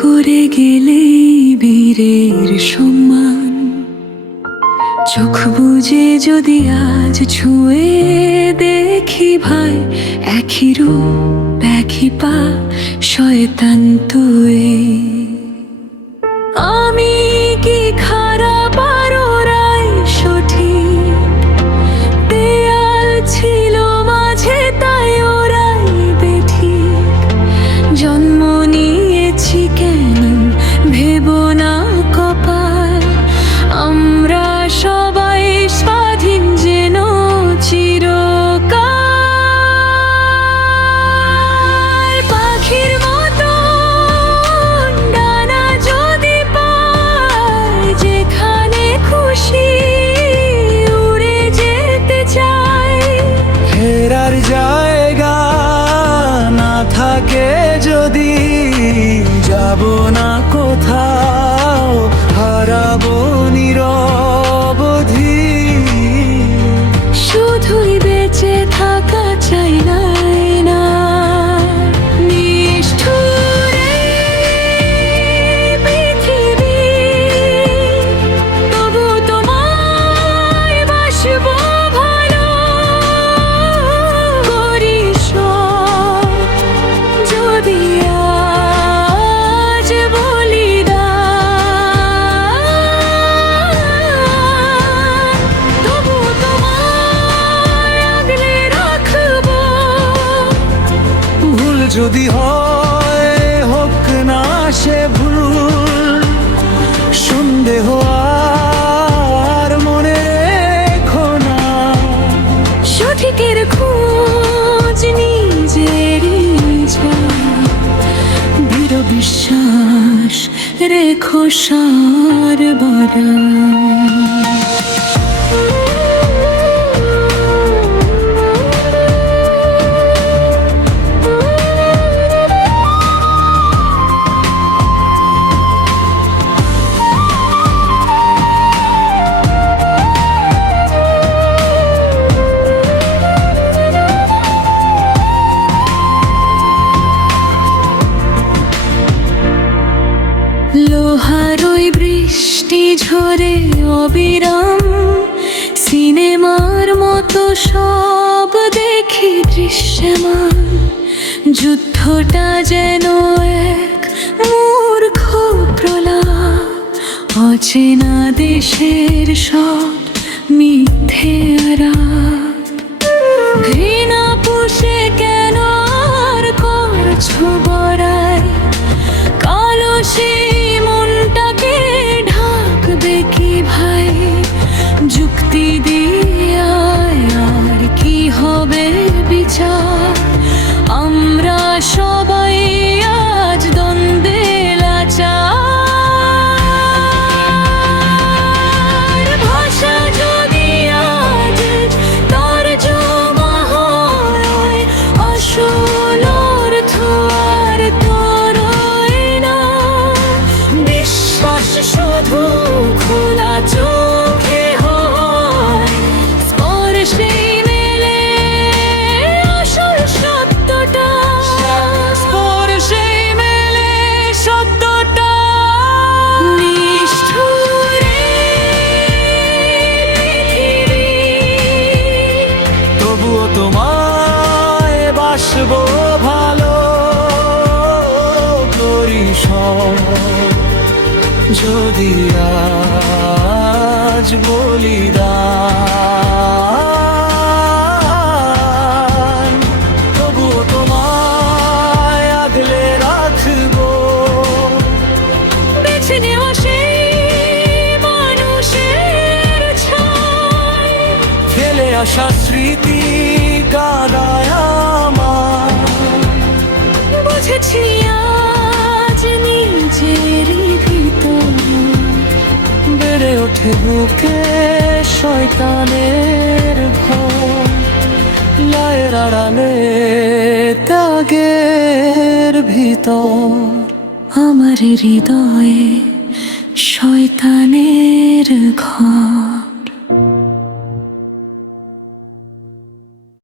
করে গেলেই বীরের সম্মান। চোখ বুজে যদি আজ ছুঁয়ে দেখি ভাই, একই রূপ একই পা, শয়তান তুই। আমি কি খারাপ আর ওরাই সঠিক? দেয়াল ছিল মাঝে তাই ওরাই বেঠিক। জন্ম নিয়েছি কেন ভেবো না কপাল, আমরা সবাই স্বাধীন যেন চিরকাল। পাখির মতো ডানা যদি পাই, যেখানে খুশি উড়ে যেতে চাই। ফেরার জায়গা না থাকে যদি, যাব না কোথাও, হারাবো নিরবধি। শুধুই বেঁচে থাকা চাই নাই না নিষ্ঠুরে পৃথিবী, তবু তোমায় বাসবো ভালো করি সব। যদি আজ বলিদান, তবু তোমায় আগলে রাখবো। ভুল যদি হয় হোক না সে ভুল, সন্দেহ আর মনে রেখো না। সঠিকের খোঁজ নিজেরই যায়, দৃঢ় বিশ্বাস রেখো সার লোহার ওই বৃষ্টি ঝরে অবিরাম, সিনেমার মতো সব দেখি দৃশ্যমান। যুদ্ধটা যেন এক মূর্খ প্রলাপ, অচেনা দেশের সব মিথ্যে আলাপ। ঘৃণা পুষে কেন আর করছো বড়াই? কালো সেই মনটাকে ঢাকবে কি ভাই? যুক্তি দিয়ে আর কি হবে বিচার? আমরা সবাই আজ দ্বন্দ্বে লাচার। ভাষা যদি আজ তর্জমা হয়, আসল অর্থ আর তরয় না। বিশ্বাস শুধু খোলা চোখে হয়, স্পর্শে মেলে আসল সত্যটা। স্পর্শে মেলে সত্যটা। নিষ্ঠুরে পৃথিবী, তবুও তোমায় বাসবো ভালো করি সব। যদি আজ বলিদান, তবুও তোমায় আগলে রাখবো। বেছে নেওয়া সেই মানুষের ছাই, ফেলে আসা স্মৃতি কাঁদায় আমার। বুঝেছি আজ নিজেরই ভিতর বেড়ে ওঠে বুকে শয়তানের ঘর। লায়ের আড়ালে ত্যাগের ভিতর, আমার হৃদয়ে শয়তানের ঘর।